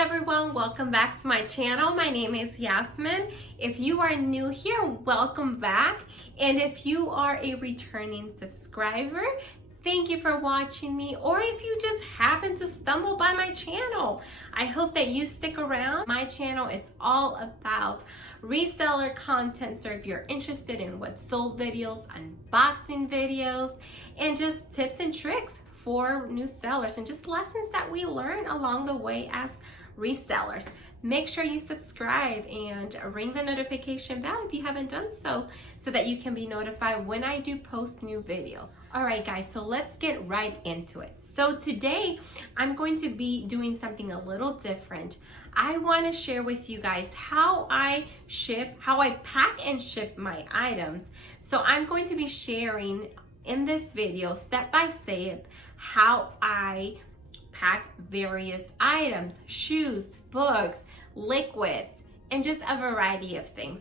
Hi everyone, welcome back to my channel. My name is Yasmin. If you are new here, welcome back. And if you are a returning subscriber, thank you for watching me. Or if you just happen to stumble by my channel, I hope that you stick around. My channel is all about reseller content, so if you're interested in what sold videos, unboxing videos, and just tips and tricks for new sellers and just lessons that we learn along the way as resellers. Make sure you subscribe and ring the notification bell if you haven't done so that you can be notified when I do post new videos. All right guys, so let's get right into it. So today I'm going to be doing something a little different. I want to share with you guys how I pack and ship my items. So I'm going to be sharing in this video step by step how I pack various items, shoes, books, liquids, and just a variety of things.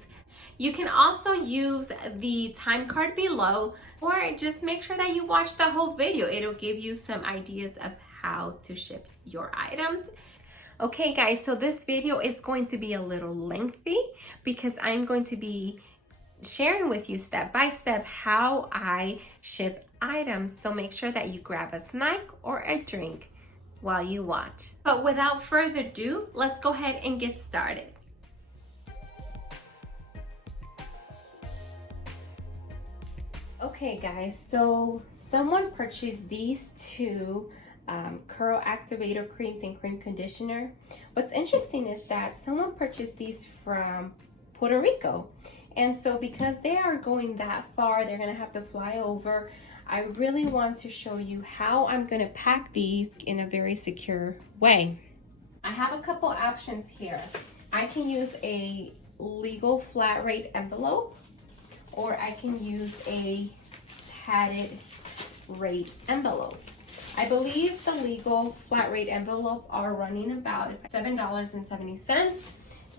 You can also use the time card below, or just make sure that you watch the whole video. It'll give you some ideas of how to ship your items. Okay guys, so this video is going to be a little lengthy because I'm going to be sharing with you step by step how I ship items. So make sure that you grab a snack or a drink while you watch. But without further ado, let's go ahead and get started. Okay guys, so someone purchased these two curl activator creams and cream conditioner. What's interesting is that someone purchased these from Puerto Rico. And so because they are going that far, they're gonna have to fly over. I really want to show you how I'm gonna pack these in a very secure way. I have a couple options here. I can use a legal flat rate envelope, or I can use a padded rate envelope. I believe the legal flat rate envelope are running about $7.70,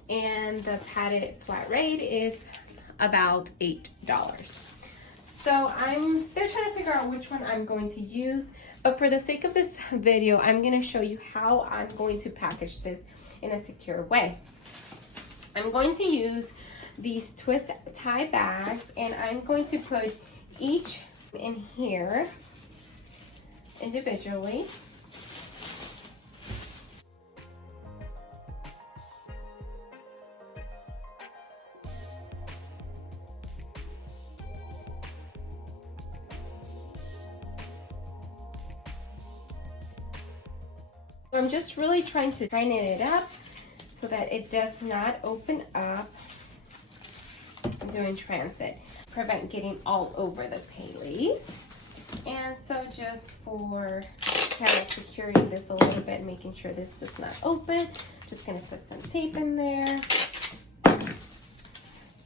and the padded flat rate is about $8. So I'm still trying to figure out which one I'm going to use, but for the sake of this video, I'm going to show you how I'm going to package this in a secure way. I'm going to use these twist tie bags, and I'm going to put each in here individually. I'm just really trying to tighten it up so that it does not open up during transit. Prevent getting all over the payleys. And so just for kind of securing this a little bit, making sure this does not open, just gonna put some tape in there.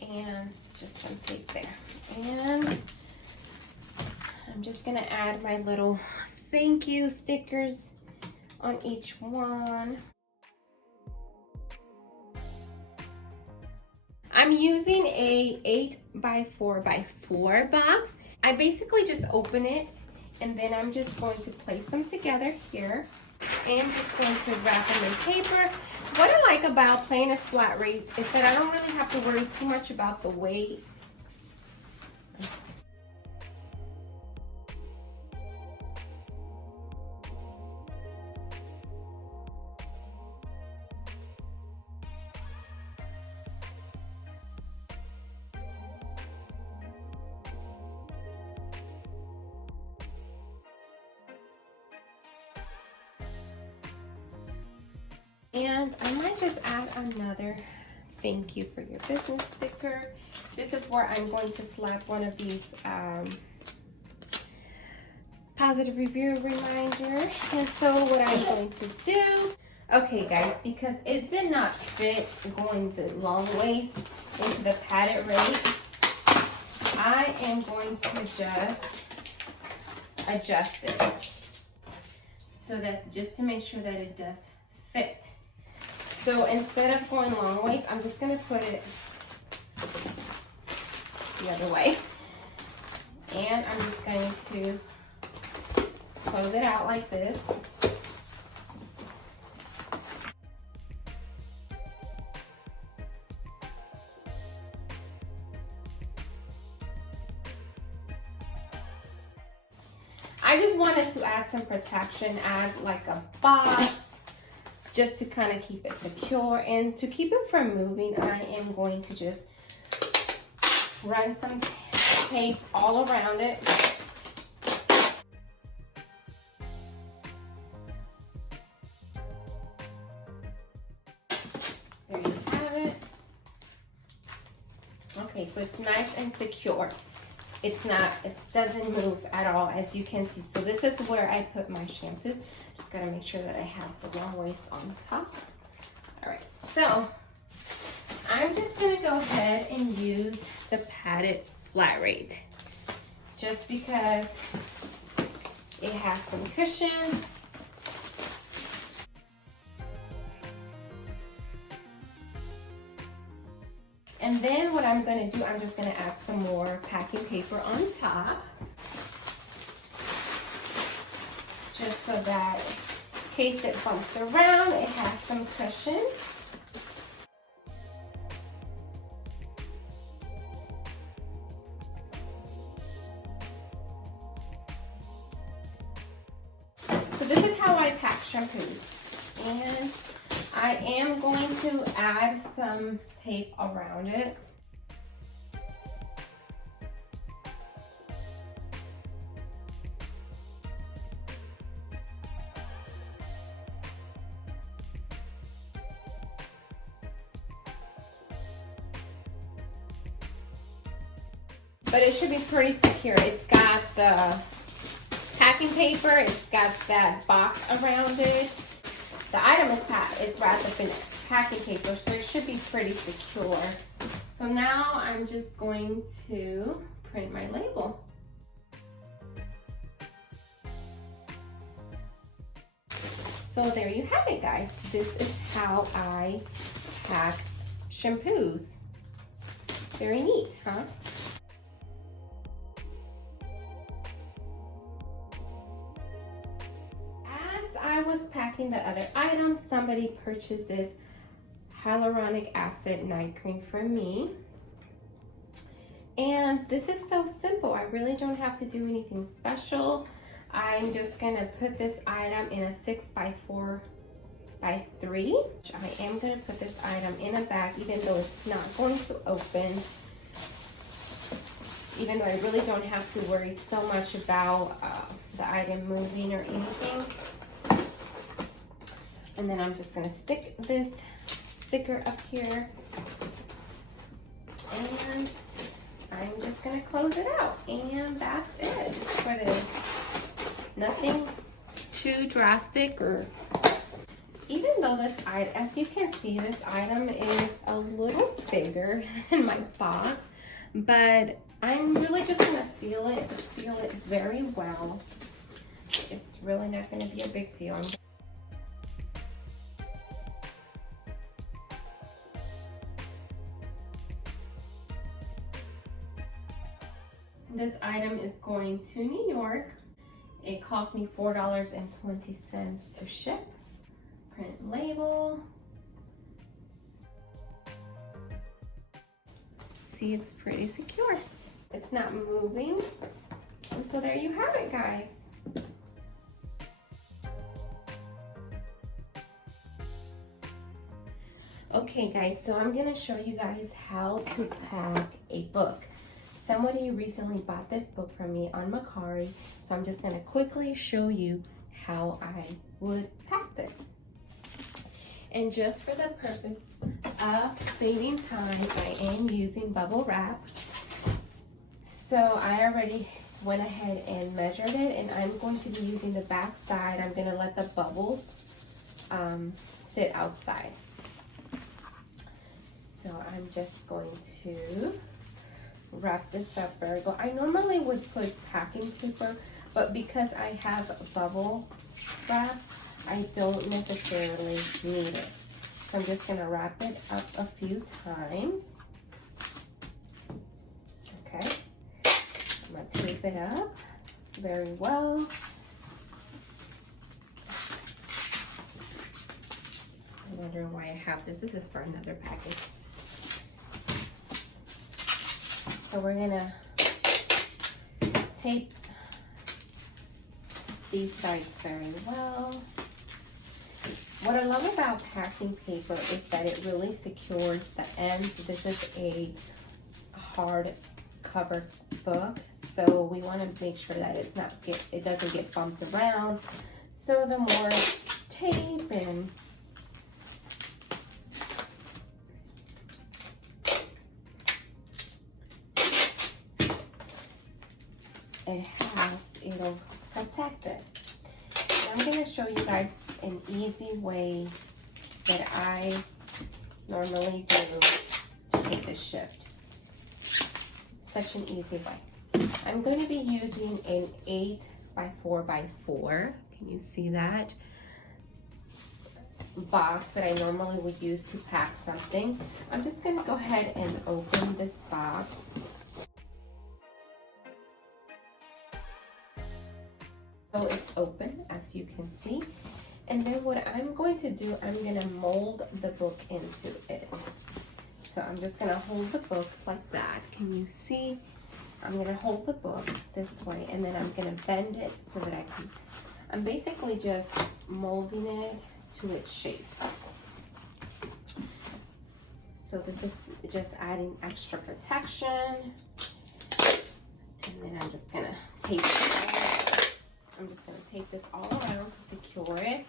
And just some tape there. And I'm just gonna add my little thank you stickers on each one. I'm using a 8x4x4 box. I basically just open it, and then I'm just going to place them together here. And I'm just going to wrap them in paper. What I like about playing a flat rate is that I don't really have to worry too much about the weight. And I might just add another thank you for your business sticker. This is where I'm going to slap one of these positive review reminders. And so what I'm going to do, okay guys, because it did not fit going the long ways into the padded rate, I am going to just adjust it so that just to make sure that it does fit. So instead of going long ways, I'm just going to put it the other way. And I'm just going to close it out like this. I just wanted to add some protection, add like a box, just to kind of keep it secure. And to keep it from moving, I am going to just run some tape all around it. There you have it. Okay, so it's nice and secure. It doesn't move at all, as you can see. So this is where I put my shampoos. Just gotta make sure that I have the long waist on top. All right, so I'm just gonna go ahead and use the padded flat rate, just because it has some cushion. And then what I'm gonna do, I'm just gonna add some more packing paper on top, just so that in case it bumps around, it has some cushion. So this is how I pack shampoos. And I am going to add some tape around it. But it should be pretty secure. It's got the packing paper, it's got that box around it. The item is wrapped up in packing paper, so it should be pretty secure. So now I'm just going to print my label. So there you have it, guys. This is how I pack shampoos. Very neat, huh? I was packing the other items, somebody purchased this hyaluronic acid night cream for me. And this is so simple. I really don't have to do anything special. I'm just gonna put this item in a 6x4 by 3. I am gonna put this item in a bag, even though it's not going to open. Even though I really don't have to worry so much about the item moving or anything. And then I'm just gonna stick this sticker up here. And I'm just gonna close it out. And that's it for this. Nothing too drastic, or even though this item, as you can see, this item is a little bigger than my box, but I'm really just gonna seal it very well. It's really not gonna be a big deal. This item is going to New York. It cost me $4.20 to ship. Print label. See, it's pretty secure. It's not moving. And so there you have it, guys. Okay, guys, so I'm gonna show you guys how to pack a book. Somebody recently bought this book from me on Mercari, so I'm just gonna quickly show you how I would pack this. And just for the purpose of saving time, I am using bubble wrap. So I already went ahead and measured it, and I'm going to be using the back side. I'm gonna let the bubbles sit outside. So I'm just going to wrap this up very well. I normally would put packing paper, but because I have bubble wrap, I don't necessarily need it. So I'm just gonna wrap it up a few times. Okay, I'm gonna tape it up very well. I'm wondering why I have this. This is for another package. So we're gonna tape these sides very well. What I love about packing paper is that it really secures the ends. This is a hard cover book, so we want to make sure that it doesn't get bumped around. So the more tape and it has, it'll protect it. And I'm going to show you guys an easy way that I normally do to get this shipped. Such an easy way. I'm going to be using an 8x4x4. Can you see that? Box that I normally would use to pack something. I'm just going to go ahead and open this box. So it's open, as you can see. And then what I'm going to do, I'm going to mold the book into it. So I'm just going to hold the book like that. Can you see? I'm going to hold the book this way, and then I'm going to bend it so that I'm basically just molding it to its shape. So this is just adding extra protection. And then I'm just going to tape it. I'm just going to tape this all around to secure it.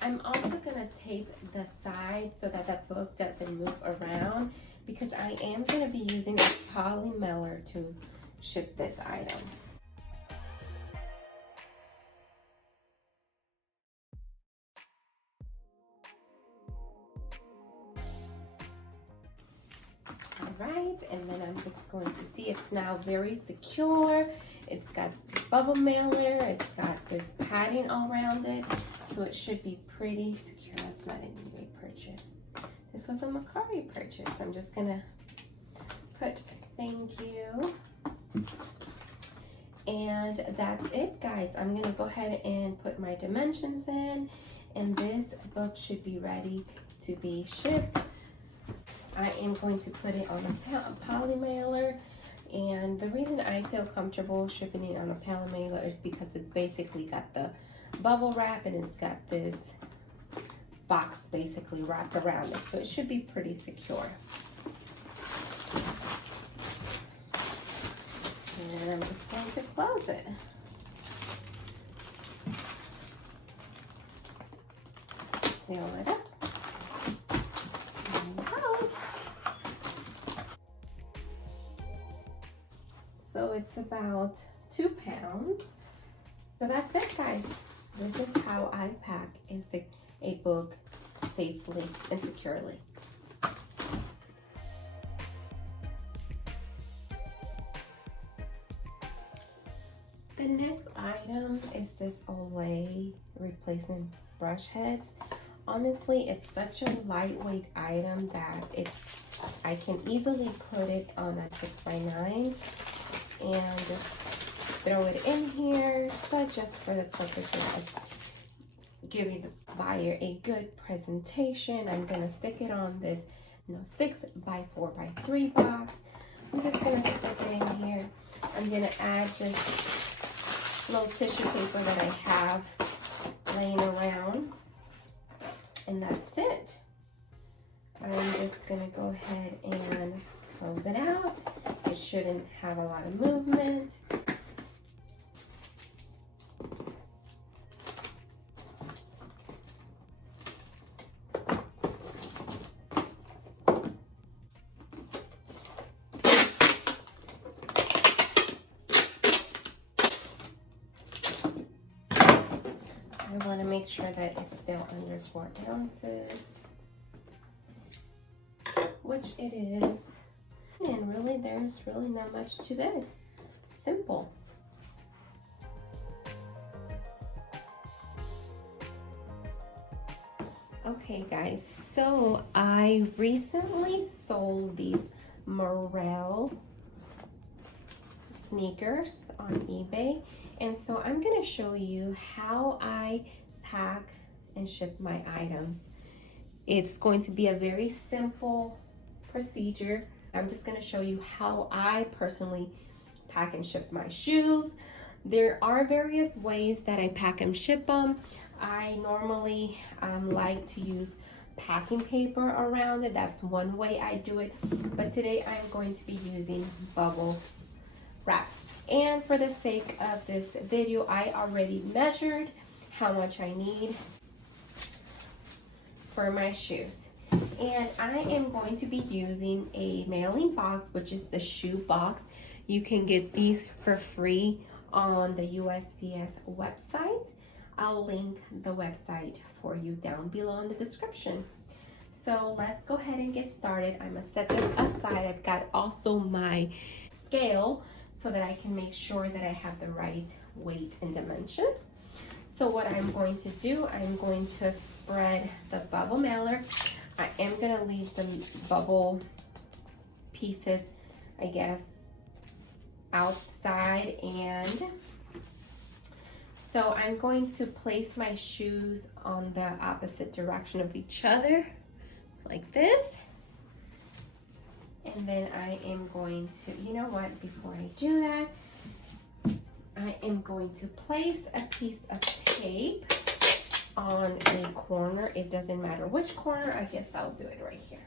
I'm also going to tape the side so that the book doesn't move around, because I am going to be using a poly mailer to ship this item. Alright, and then I'm just going to see it's now very secure. It's got bubble mailer, it's got this padding all around it, so it should be pretty secure. That's not an eBay purchase. This was a Mercari purchase. I'm just gonna put thank you. And that's it, guys. I'm gonna go ahead and put my dimensions in, and this book should be ready to be shipped. I am going to put it on a poly mailer, and the reason I feel comfortable shipping it on a poly mailer is because it's basically got the bubble wrap and it's got this box basically wrapped around it, so it should be pretty secure. And I'm just going to close it. Seal it up. So it's about 2 pounds. So that's it, guys. This is how I pack a book safely and securely. The next item is this Olay replacement brush heads. Honestly, it's such a lightweight item that I can easily put it on a 6x9 and just throw it in here, but just for the purposes of giving the buyer a good presentation, I'm gonna stick it on this 6x4x3 box. I'm just gonna stick it in here. I'm gonna add just little tissue paper that I have laying around, and that's it. I'm just gonna go ahead and close it out. It shouldn't have a lot of movement. I want to make sure that it's still under 4 ounces, which it is. And really, there's really not much to this. Simple. Okay, guys, so I recently sold these Morel sneakers on eBay, and so I'm going to show you how I pack and ship my items. It's going to be a very simple procedure. I'm just going to show you how I personally pack and ship my shoes. There are various ways that I pack and ship them. I normally like to use packing paper around it. That's one way I do it. But today I'm going to be using bubble wrap. And for the sake of this video, I already measured how much I need for my shoes. And I am going to be using a mailing box, which is the shoe box. You can get these for free on the USPS website. I'll link the website for you down below in the description. So let's go ahead and get started. I'm gonna set this aside. I've got also my scale so that I can make sure that I have the right weight and dimensions. So what I'm going to do, I'm going to spread the bubble mailer. I am gonna leave the bubble pieces, I guess, outside, and so I'm going to place my shoes on the opposite direction of each other, like this. And then I am going to, you know what, before I do that, I am going to place a piece of tape on a corner. It doesn't matter which corner, I guess I'll do it right here.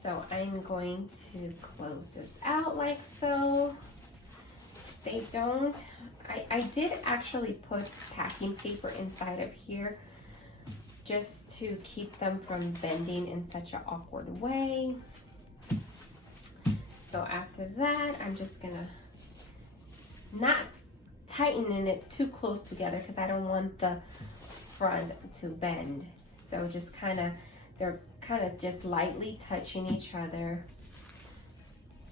So I'm going to close this out like so. They don't, I did actually put packing paper inside of here just to keep them from bending in such an awkward way. So after that, I'm just gonna not tighten it too close together because I don't want the front to bend. So just they're kind of just lightly touching each other.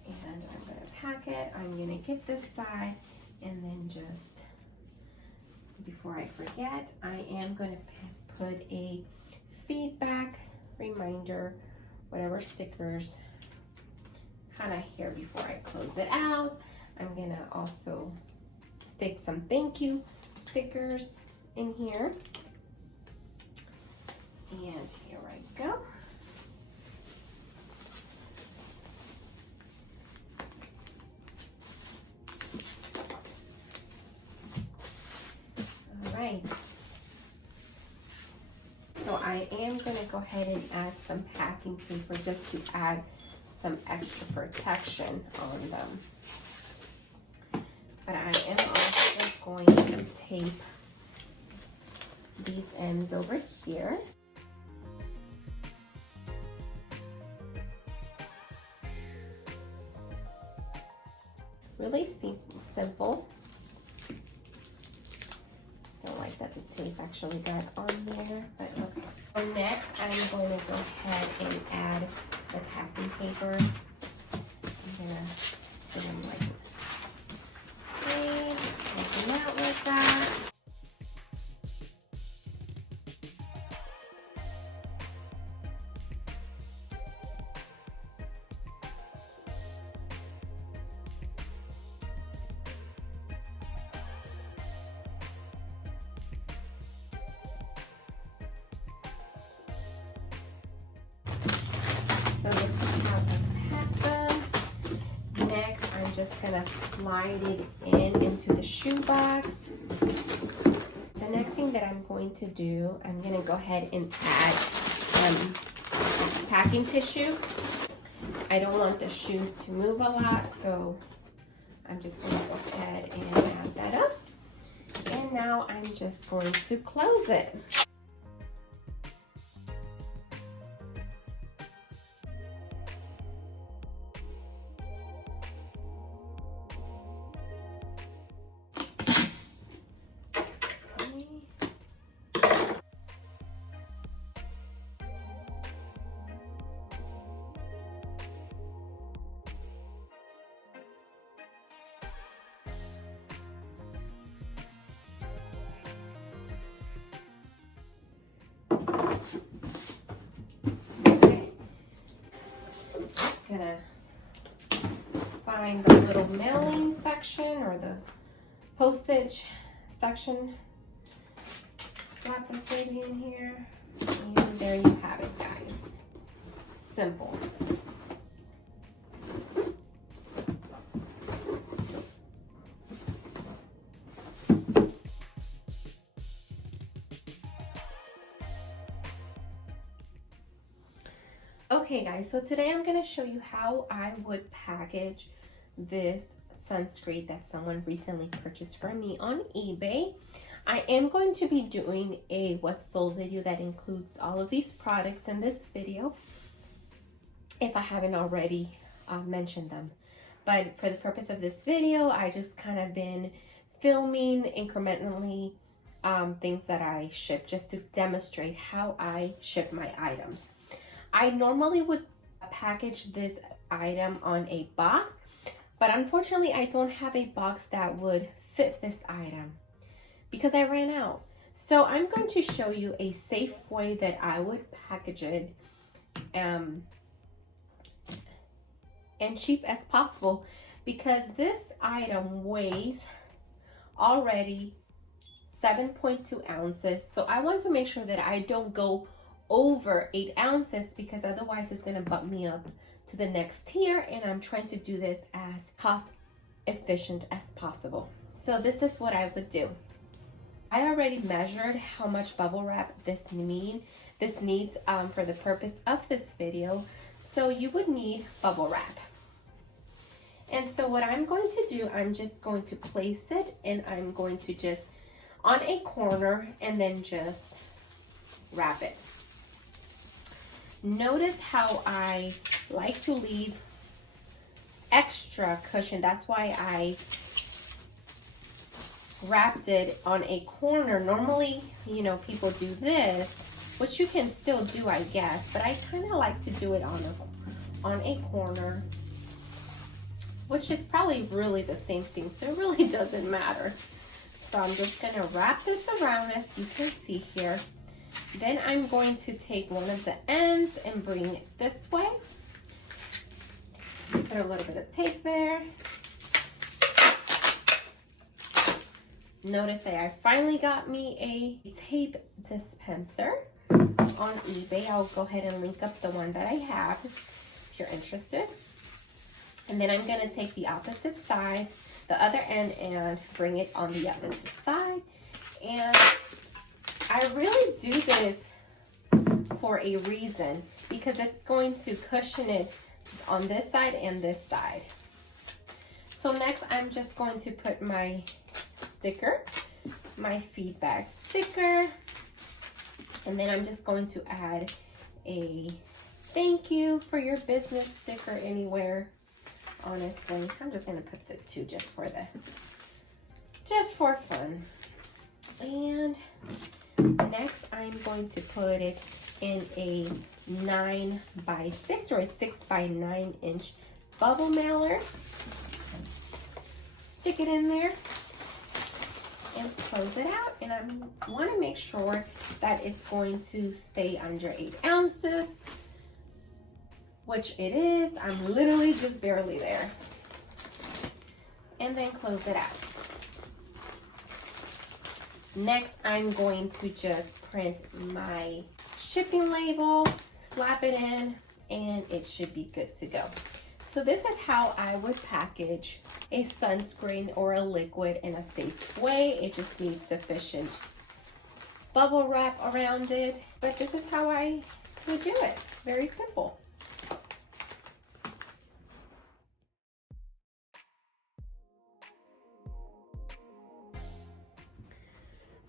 And I'm gonna pack it. I'm gonna get this side, and then just before I forget, I am gonna put a feedback reminder, whatever stickers kind of here before I close it out. I'm gonna also stick some thank you stickers in here. And here I go. All right. So I am going to go ahead and add some packing paper just to add some extra protection on them. But I am also going to tape these ends over here. Really simple. Don't like that the tape actually got on there, but okay. So next, I'm going to go ahead and add the packing paper. I'm gonna sit them like this, take them out like that. So this is how I pack them. Next, I'm just gonna slide it into the shoe box. The next thing that I'm going to do, I'm gonna go ahead and add packing tissue. I don't want the shoes to move a lot, so I'm just gonna go ahead and add that up. And now I'm just going to close it. Gonna find the little mailing section or the postage section. Slap this baby in here. And there you have it, guys. Simple. Okay guys, so today I'm going to show you how I would package this sunscreen that someone recently purchased from me on eBay. I am going to be doing a what's sold video that includes all of these products in this video, if I haven't already mentioned them. But for the purpose of this video, I just kind of been filming incrementally things that I ship, just to demonstrate how I ship my items. I normally would package this item on a box, but unfortunately I don't have a box that would fit this item because I ran out. So I'm going to show you a safe way that I would package it and cheap as possible, because this item weighs already 7.2 ounces. So I want to make sure that I don't go over 8 ounces, because otherwise it's going to bump me up to the next tier, and I'm trying to do this as cost efficient as possible. So this is what I would do. I already measured how much bubble wrap this needs for the purpose of this video. So you would need bubble wrap. And so what I'm going to do, I'm just going to place it, and I'm going to just on a corner and then just wrap it. Notice how I like to leave extra cushion. That's why I wrapped it on a corner. Normally, you know, people do this, which you can still do, I guess, but I kind of like to do it on a corner, which is probably really the same thing, so it really doesn't matter. So I'm just going to wrap this around, as you can see here. Then I'm going to take one of the ends and bring it this way. Put a little bit of tape there. Notice that I finally got me a tape dispenser on eBay. I'll go ahead and link up the one that I have if you're interested. And then I'm going to take the opposite side, the other end, and bring it on the opposite side. And I really do this for a reason, because it's going to cushion it on this side and this side. So next I'm just going to put my sticker, my feedback sticker, and then I'm just going to add a thank you for your business sticker anywhere. Honestly, I'm just going to put the 2 just for fun. And next, I'm going to put it in a 9x6 or a 6x9 inch bubble mailer. Stick it in there and close it out. And I want to make sure that it's going to stay under 8 ounces, which it is. I'm literally just barely there. And then close it out. Next, I'm going to just print my shipping label, slap it in, and it should be good to go. So this is how I would package a sunscreen or a liquid in a safe way. It just needs sufficient bubble wrap around it, but this is how I would do it. Very simple.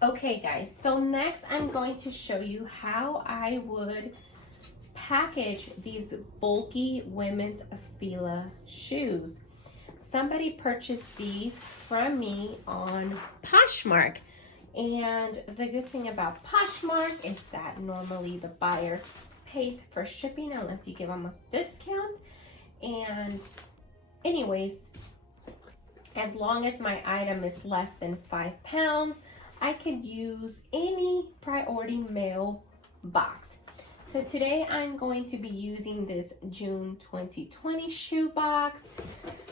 Okay guys, so next I'm going to show you how I would package these bulky women's Fila shoes. Somebody purchased these from me on Poshmark, and the good thing about Poshmark is that normally the buyer pays for shipping unless you give them a discount. And anyways, as long as my item is less than 5 pounds, I could use any priority mail box. So today I'm going to be using this June 2020 shoe box,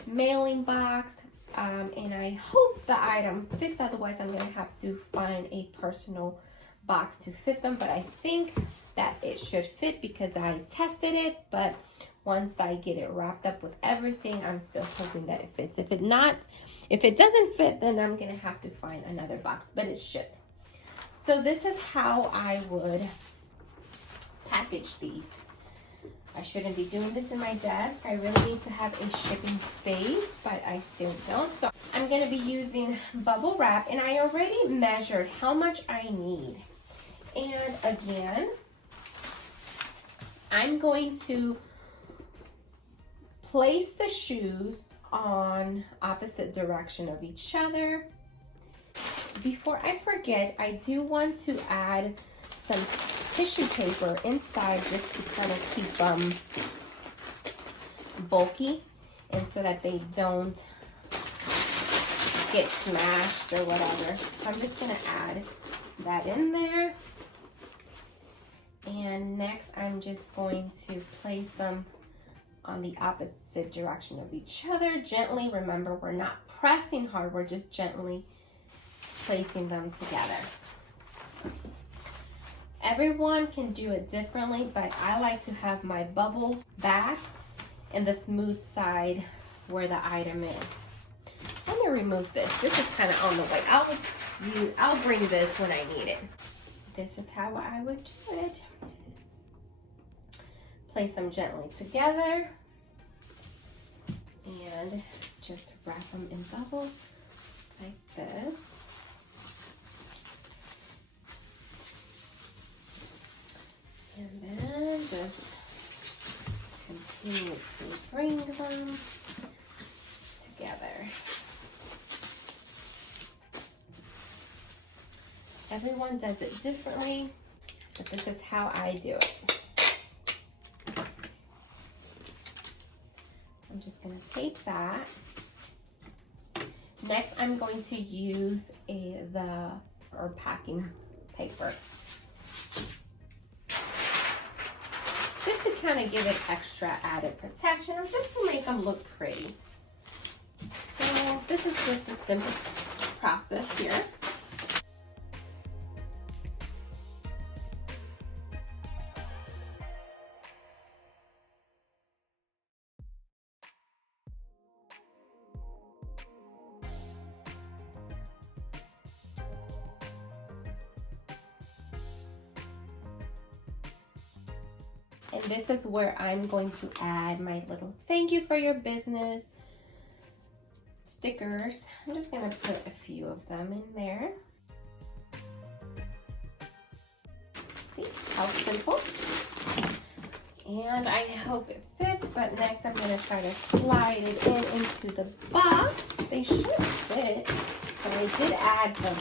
mailing box, and I hope the item fits. Otherwise, I'm going to have to find a personal box to fit them, but I think that it should fit because I tested it. But once I get it wrapped up with everything, I'm still hoping that it fits. If it doesn't fit, then I'm gonna have to find another box, but it should. So this is how I would package these. I shouldn't be doing this in my desk. I really need to have a shipping space, but I still don't. So I'm gonna be using bubble wrap, and I already measured how much I need. And again, I'm going to place the shoes on opposite direction of each other. Before I forget, I do want to add some tissue paper inside just to kind of keep them bulky and so that they don't get smashed or whatever. So I'm just gonna add that in there. And next I'm just going to place them on the opposite direction of each other gently. Remember, we're not pressing hard, we're just gently placing them together. Everyone can do it differently, but I like to have my bubble back and the smooth side where the item is. Let me remove this. This is kind of on the way. I'll bring this when I need it. This is how I would do it. Place them gently together and just wrap them in bubbles like this. And then just continue to bring them together. Everyone does it differently, but this is how I do it. I'm just going to tape that. Next, I'm going to use the packing paper. Just to kind of give it extra added protection, or just to make them look pretty. So this is just a simple process here. And this is where I'm going to add my little thank you for your business stickers. I'm just going to put a few of them in there. See how simple? And I hope it fits, but next I'm going to try to slide it into the box. They should fit, but I did add them.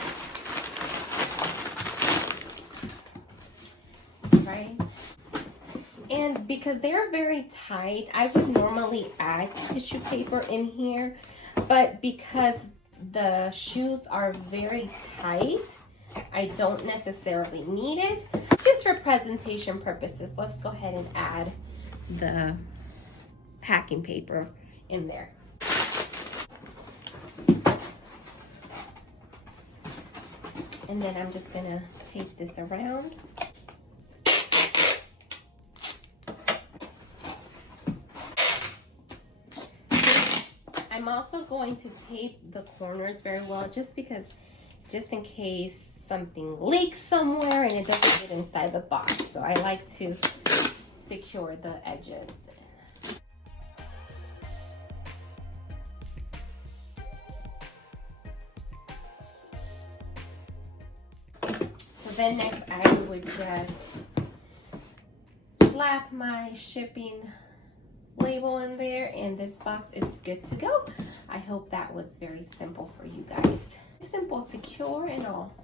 Right? And because they're very tight, I would normally add tissue paper in here, but because the shoes are very tight, I don't necessarily need it. Just for presentation purposes, let's go ahead and add the packing paper in there. And then I'm just gonna tape this around. I'm also going to tape the corners very well, just in case something leaks somewhere and it doesn't get inside the box. So I like to secure the edges. So then next I would just slap my shipping label in there, and this box is good to go. I hope that was very simple for you guys. Simple, secure, and all.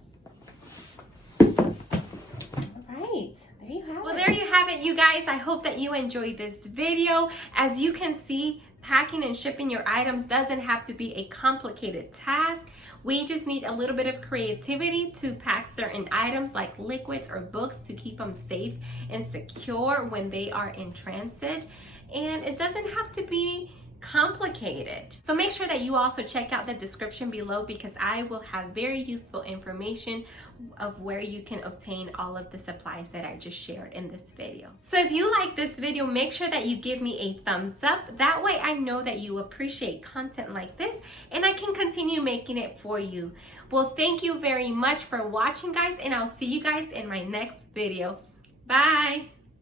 Alright, there you have it. Well, there you have it, you guys. I hope that you enjoyed this video. As you can see, packing and shipping your items doesn't have to be a complicated task. We just need a little bit of creativity to pack certain items like liquids or books to keep them safe and secure when they are in transit. And it doesn't have to be complicated. So make sure that you also check out the description below, because I will have very useful information of where you can obtain all of the supplies that I just shared in this video. So if you like this video, make sure that you give me a thumbs up. That way I know that you appreciate content like this and I can continue making it for you. Well, thank you very much for watching, guys, and I'll see you guys in my next video. Bye.